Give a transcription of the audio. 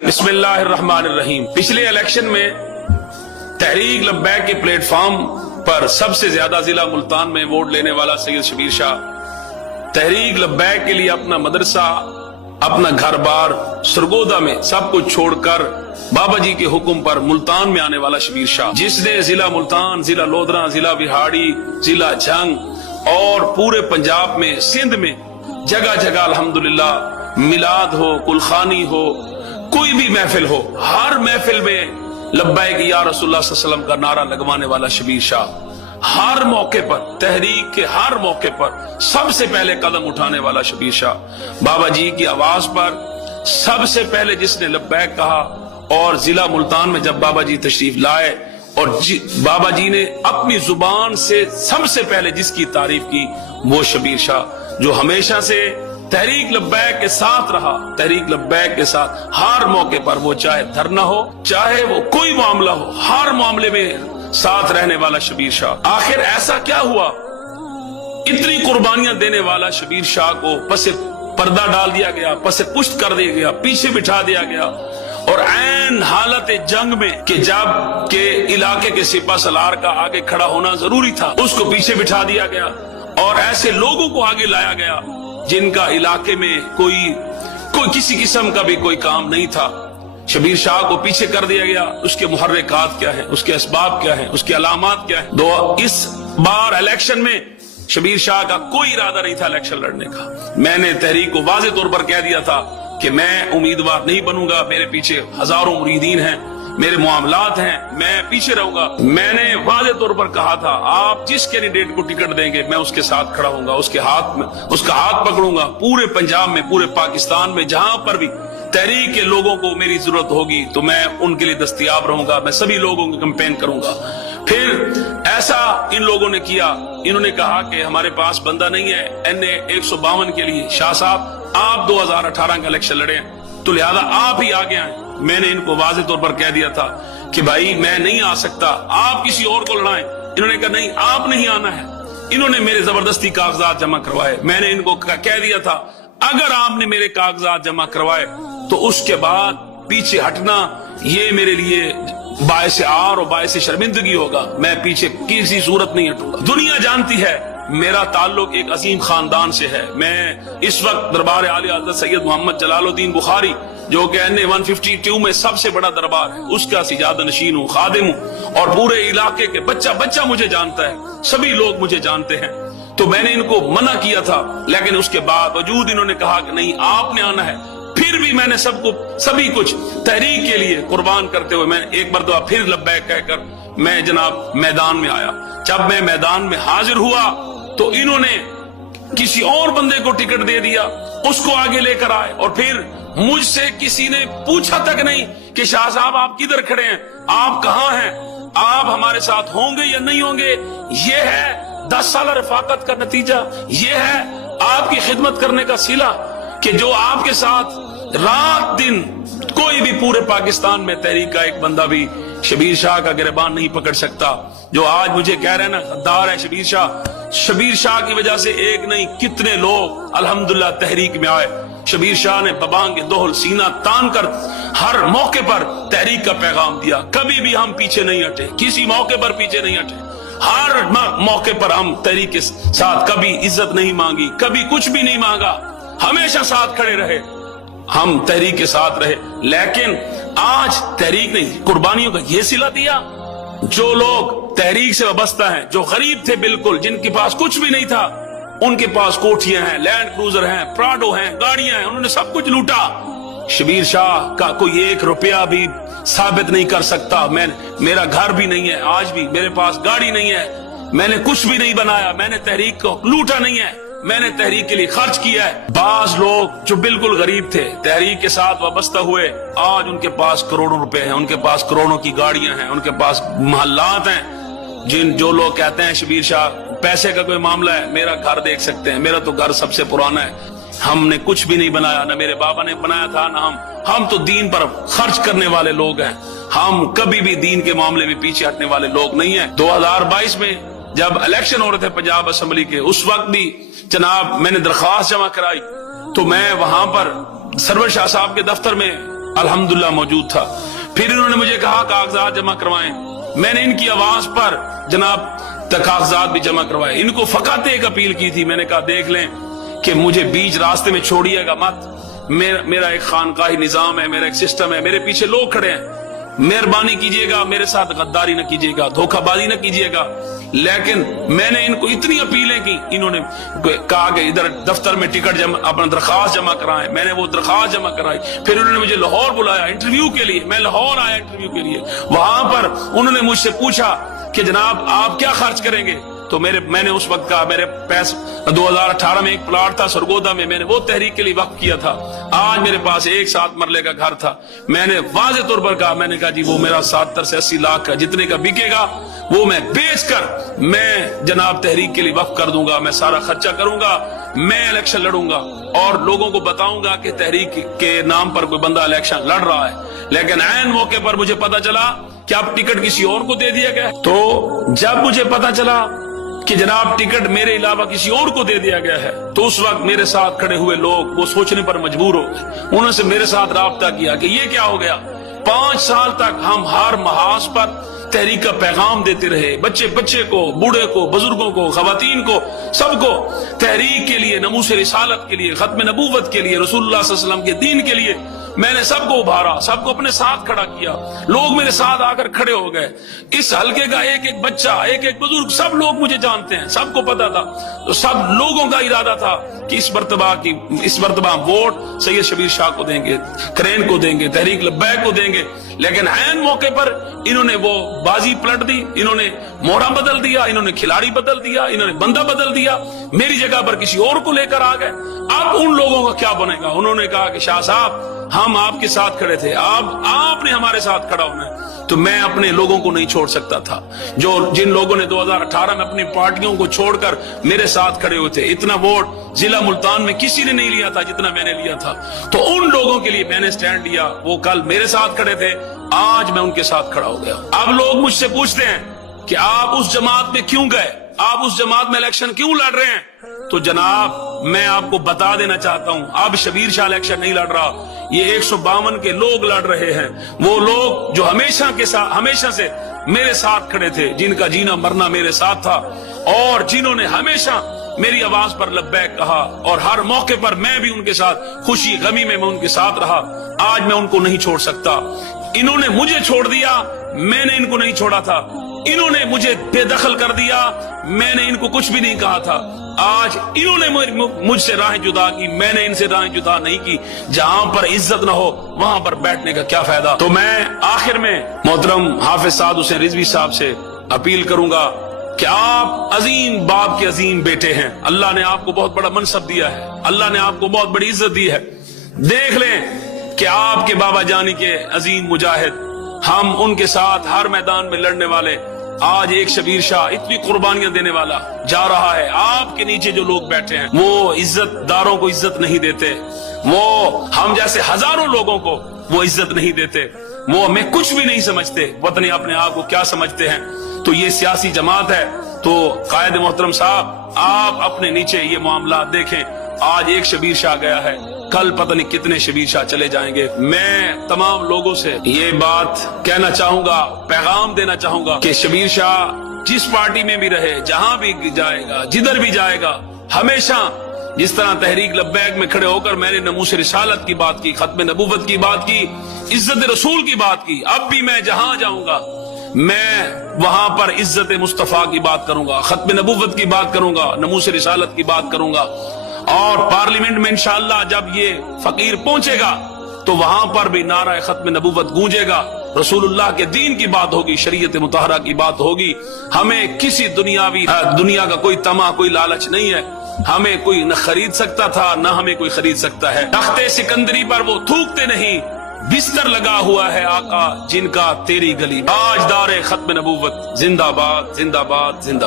बिस्मिल्लाहिर्रहमानिर्रहीम। पिछले इलेक्शन में तहरीक लब्बैक के प्लेटफॉर्म पर सबसे ज्यादा जिला मुल्तान में वोट लेने वाला सैयद शबीर शाह, तहरीक लब्बैक के लिए अपना मदरसा, अपना घर बार सरगोदा में सब कुछ छोड़कर बाबा जी के हुक्म पर मुल्तान में आने वाला शबीर शाह, जिसने जिला मुल्तान, जिला लोधरा, जिला बिहाड़ी, जिला झंग और पूरे पंजाब में, सिंध में जगह जगह अल्हम्दुलिल्लाह मिलाद हो, कुलखानी हो, कोई भी महफिल हो, हर महफिल में लब्बैक या रसूलुल्लाह सल्लल्लाहु अलैहि वसल्लम का नारा लगवाने वाला शबीर शाह, हर मौके पर, तहरीक के हर मौके पर सबसे पहले कदम उठाने वाला शबीर शाह, बाबा जी की आवाज पर सबसे पहले जिसने लब्बैक कहा। और जिला मुल्तान में जब बाबा जी तशरीफ लाए और बाबा जी ने अपनी जुबान से सबसे पहले जिसकी तारीफ की वो शबीर शाह, जो हमेशा से तहरीक लब्बैक के साथ रहा, तहरीक लब्बैक के साथ हर मौके पर, वो चाहे धरना हो, चाहे वो कोई मामला हो, हर मामले में साथ रहने वाला शबीर शाह। आखिर ऐसा क्या हुआ, इतनी कुर्बानियां देने वाला शबीर शाह को पसे पर्दा डाल दिया गया, पसे पुश्त कर दिया गया, पीछे बिठा दिया गया, और ऐन हालत जंग में कि जब के इलाके के सिपा सलार का आगे खड़ा होना जरूरी था, उसको पीछे बिठा दिया गया और ऐसे लोगों को आगे लाया गया जिनका इलाके में कोई किसी किस्म का भी कोई काम नहीं था। शबीर शाह को पीछे कर दिया गया। उसके मुहर्रिकात क्या है, उसके असबाब क्या है, उसके अलामात क्या है। तो इस बार इलेक्शन में शबीर शाह का कोई इरादा नहीं था इलेक्शन लड़ने का। मैंने तहरीक को वाज़ेह तौर पर कह दिया था कि मैं उम्मीदवार नहीं बनूंगा, मेरे पीछे हजारों मुरीदीन हैं, मेरे मामलात हैं, मैं पीछे रहूंगा। मैंने वाज़ेह तौर पर कहा था, आप जिस कैंडिडेट को टिकट देंगे मैं उसके साथ खड़ा होऊंगा, उसके हाथ में उसका हाथ पकड़ूंगा। पूरे पंजाब में, पूरे पाकिस्तान में जहां पर भी तहरीक के लोगों को मेरी जरूरत होगी तो मैं उनके लिए दस्तयाब रहूंगा, मैं सभी लोगों की कैंपेन करूंगा। फिर ऐसा इन लोगों ने किया, इन्होंने कहा कि हमारे पास बंदा नहीं है NA 152 के लिए। शाह साहब, आप 2018 का इलेक्शन लड़े तो लिहाजा आप ही आगे आए। मैंने इनको वाज़ेह तौर पर कह दिया था कि भाई मैं नहीं आ सकता, आप किसी और को लड़ाएं। इन्होंने कहा नहीं, आप नहीं आना है। इन्होंने मेरे जबरदस्ती कागजात जमा करवाए। मैंने इनको कह दिया था, अगर आपने मेरे कागजात जमा करवाए तो उसके बाद पीछे हटना ये मेरे लिए बायसे आर और बायसे शर्मिंदगी होगा। मैं पीछे किसी सूरत नहीं हटूंगा। दुनिया जानती है मेरा ताल्लुक एक अजीम खानदान से है। मैं इस वक्त दरबार आले हज़रत सैयद मोहम्मद जलालुद्दीन बुखारी, जो कि NA 152 में सबसे बड़ा दरबार है, उसका सिजादा नशीन हूँ, खादिम हूँ, और पूरे इलाके के बच्चा बच्चा मुझे जानता है, सभी लोग मुझे जानते हैं। तो मैंने इनको मना किया था, लेकिन उसके बावजूद इन्होंने कहा कि नहीं, आपने आना है। फिर भी मैंने सभी कुछ तहरीक के लिए कुर्बान करते हुए मैं एक मरतबा फिर लब्बैक कहकर मैं जनाब मैदान में आया। जब मैं मैदान में हाजिर हुआ तो इन्होंने किसी और बंदे को टिकट दे दिया, उसको आगे लेकर आए, और फिर मुझसे किसी ने पूछा तक नहीं कि शाह साहब आप किधर खड़े हैं, आप कहां हैं, आप हमारे साथ होंगे या नहीं होंगे। ये है 10 साल रफाकत का नतीजा, ये है आपकी खिदमत करने का सिला कि जो आपके साथ रात दिन कोई भी पूरे पाकिस्तान में तहरीक का एक बंदा भी शबीर शाह का गिरबान नहीं पकड़ सकता। जो आज मुझे कह रहे हैं ना गद्दार है शबीर शाह, शबीर शाह की वजह से एक नहीं कितने लोग अल्हम्दुलिल्लाह तहरीक में आए। शबीर शाह ने बबांग दोहल सीना तान कर हर मौके पर तहरीक का पैगाम दिया। कभी भी हम पीछे नहीं हटे, किसी मौके पर पीछे नहीं हटे। हर मौके पर हम तहरीक के साथ कभी इज्जत नहीं मांगी, कभी कुछ भी नहीं मांगा, हमेशा साथ खड़े रहे, हम तहरीक के साथ रहे। लेकिन आज तहरीक ने कुर्बानियों का ये सिला दिया। जो लोग तहरीक से वाबस्ता हैं, जो गरीब थे बिल्कुल, जिनके पास कुछ भी नहीं था, उनके पास कोठियां हैं, लैंड क्रूजर हैं, प्राडो हैं, गाड़ियां हैं, उन्होंने सब कुछ लूटा। शबीर शाह का कोई 1 रुपया भी साबित नहीं कर सकता। मेरा घर भी नहीं है, आज भी मेरे पास गाड़ी नहीं है, मैंने कुछ भी नहीं बनाया, मैंने तहरीक को लूटा नहीं है, मैंने तहरीक के लिए खर्च किया है। बाज लोग जो बिल्कुल गरीब थे, तहरीक के साथ वाबस्ता हुए, आज उनके पास करोड़ों रुपए हैं, उनके पास करोड़ों की गाड़ियां हैं, उनके पास महल्लात हैं। जो लोग कहते हैं शबीर शाह पैसे का कोई मामला है, मेरा घर देख सकते हैं, मेरा तो घर सबसे पुराना है, हमने कुछ भी नहीं बनाया, ना मेरे बाबा ने बनाया था, ना हम तो दीन पर खर्च करने वाले लोग हैं। हम कभी भी दीन के मामले में पीछे हटने वाले लोग नहीं है। 2022 में जब इलेक्शन हो रहे थे पंजाब असेंबली के, उस वक्त भी जनाब मैंने दरख्वास्त जमा कराई तो मैं वहां पर सरवर शाह साहब के दफ्तर में अल्हम्दुलिल्लाह मौजूद था। फिर इन्होंने मुझे कहा कागजात जमा करवाएं। मैंने इनकी आवाज पर जनाब कागजात भी जमा करवाए। इनको फकत एक अपील की थी, मैंने कहा देख लें कि मुझे बीच रास्ते में छोड़िएगा मत। मेरा एक खानकाही निजाम है, मेरा एक सिस्टम है, मेरे पीछे लोग खड़े हैं, मेहरबानी कीजिएगा मेरे साथ गद्दारी न कीजिएगा, धोखाबाजी न कीजिएगा। लेकिन मैंने इनको इतनी अपीलें की, इन्होंने कहा कि इधर दफ्तर में टिकट जमा, अपना दरखास्त जमा कराएं। मैंने वो दरखास्त जमा कराई। फिर उन्होंने मुझे लाहौर बुलाया इंटरव्यू के लिए। मैं लाहौर आया इंटरव्यू के लिए। वहां पर उन्होंने मुझसे पूछा कि जनाब आप क्या खर्च करेंगे। तो मैंने उस वक्त का मेरे पैसे 2018 में एक प्लाट था सरगोदा में, मैंने वो तहरीक के लिए वक्फ किया था। आज मेरे पास एक 7 मरले का घर था। मैंने वाज़े तौर पर कहा, मैंने कहा जी वो मेरा 70 से 80 लाख का जितने का बिकेगा वो मैं बेचकर मैं जनाब तहरीक के लिए वक्फ कर दूंगा, मैं सारा खर्चा करूंगा, मैं इलेक्शन लड़ूंगा और लोगों को बताऊंगा कि तहरीक के नाम पर कोई बंदा इलेक्शन लड़ रहा है। लेकिन ऐन मौके पर मुझे पता चला कि अब टिकट किसी और को दे दिया गया। तो जब मुझे पता चला कि जनाब टिकट मेरे अलावा किसी और को दे दिया गया है, तो उस वक्त मेरे साथ खड़े हुए लोग वो सोचने पर मजबूर हो गए। उन्होंने मेरे साथ राब्ता किया कि ये क्या हो गया। 5 साल तक हम हर महाज पर तहरीक का पैगाम देते रहे, बच्चे को, बूढ़े को, बुजुर्गों को, खवातीन को, सबको तहरीक के लिए, नमूस रिसालत के लिए, खत्म नबूवत के लिए, रसूलुल्लाह सल्लल्लाहु अलैहि वसल्लम के दीन के लिए मैंने सबको उभारा, सबको अपने साथ खड़ा किया। लोग मेरे साथ आकर खड़े हो गए। इस हल्के का एक एक बच्चा, एक एक बुजुर्ग, सब लोग मुझे जानते हैं, सबको पता था। तो सब लोगों का इरादा था कि इस मर्तबा वोट सैयद शबीर शाह को देंगे, करेन को देंगे, तहरीक लब्बैक को देंगे। लेकिन ऐन मौके पर इन्होंने वो बाजी पलट दी, इन्होंने मोहरा बदल दिया, इन्होंने खिलाड़ी बदल दिया, इन्होंने बंदा बदल दिया, मेरी जगह पर किसी और को लेकर आ गए। अब उन लोगों का क्या बनेगा। उन्होंने कहा कि शाह साहब हम आपके साथ खड़े थे, आपने हमारे साथ खड़ा होना है। तो मैं अपने लोगों को नहीं छोड़ सकता था, जिन लोगों ने 2018 में अपनी पार्टियों को छोड़कर मेरे साथ खड़े हुए थे। इतना वोट जिला मुल्तान में किसी ने नहीं लिया था जितना मैंने लिया था। तो उन लोगों के लिए मैंने स्टैंड लिया। वो कल मेरे साथ खड़े थे, आज मैं उनके साथ खड़ा हो गया। अब लोग मुझसे पूछते हैं कि आप उस जमात में क्यों गए, आप उस जमात में इलेक्शन क्यों लड़ रहे हैं। तो जनाब मैं आपको बता देना चाहता हूं, अब शबीर शाह इलेक्शन नहीं लड़ रहा, ये 152 के लोग लड़ रहे हैं। वो लोग जो हमेशा से मेरे साथ खड़े थे, जिनका जीना मरना मेरे साथ था और जिन्होंने हमेशा मेरी आवाज पर लब्बैक कहा और हर मौके पर मैं भी उनके साथ, खुशी गमी में मैं उनके साथ रहा। आज मैं उनको नहीं छोड़ सकता। इन्होंने मुझे छोड़ दिया, मैंने इनको नहीं छोड़ा था। इन्होंने मुझे बेदखल कर दिया, मैंने इनको कुछ भी नहीं कहा था। आज इन्होंने मुझसे राहें जुदा की, मैंने इनसे राहें जुदा नहीं की। जहां पर इज्जत न हो वहां पर बैठने का क्या फायदा। तो मैं आखिर में मोहतरम हाफिज साद हुसैन रिजवी साहब से अपील करूंगा कि आप अजीम बाप के अजीम बेटे हैं। अल्लाह ने आपको बहुत बड़ा मनसब दिया है, अल्लाह ने आपको बहुत बड़ी इज्जत दी है। देख लें कि आपके बाबा जानी के अजीम मुजाहिद, हम उनके साथ हर मैदान में लड़ने वाले, आज एक शबीर शाह इतनी कुर्बानियां देने वाला जा रहा है। आपके नीचे जो लोग बैठे हैं वो इज्जतदारों को इज्जत नहीं देते, वो हम जैसे हजारों लोगों को वो इज्जत नहीं देते, वो हमें कुछ भी नहीं समझते, पता नहीं अपने आप को क्या समझते हैं। तो ये सियासी जमात है। तो कायद मोहतरम साहब आप अपने नीचे ये मामला देखें। आज एक शबीर शाह गया है, कल पता नहीं कितने शबीर शाह चले जाएंगे। मैं तमाम लोगों से ये बात कहना चाहूंगा, पैगाम देना चाहूंगा कि शबीर शाह जिस पार्टी में भी रहे, जहां भी जाएगा, जिधर भी जाएगा, हमेशा जिस तरह तहरीक लब्बैक में खड़े होकर मैंने नमूस रिसालत की बात की, खत्म नबूवत की बात की, इज्जत रसूल की बात की, अब भी मैं जहां जाऊंगा मैं वहां पर इज्जत मुस्तफा की बात करूंगा, खत्म नबूवत की बात करूंगा, नमूस रिसालत की बात करूंगा। और पार्लियामेंट में इंशाअल्लाह जब ये फकीर पहुंचेगा तो वहां पर भी नारा खत्म नबूवत गूंजेगा, रसूलुल्लाह के दीन की बात होगी, शरीयत मुतहरा की बात होगी। हमें किसी दुनिया का कोई तमा, कोई लालच नहीं है। हमें कोई न खरीद सकता था, न हमें कोई खरीद सकता है। तख्ते सिकंदरी पर वो थूकते नहीं, बिस्तर लगा हुआ है आका जिनका तेरी गली। ताजदार खत्म नबूवत जिंदाबाद जिंदाबाद जिंदाबाद।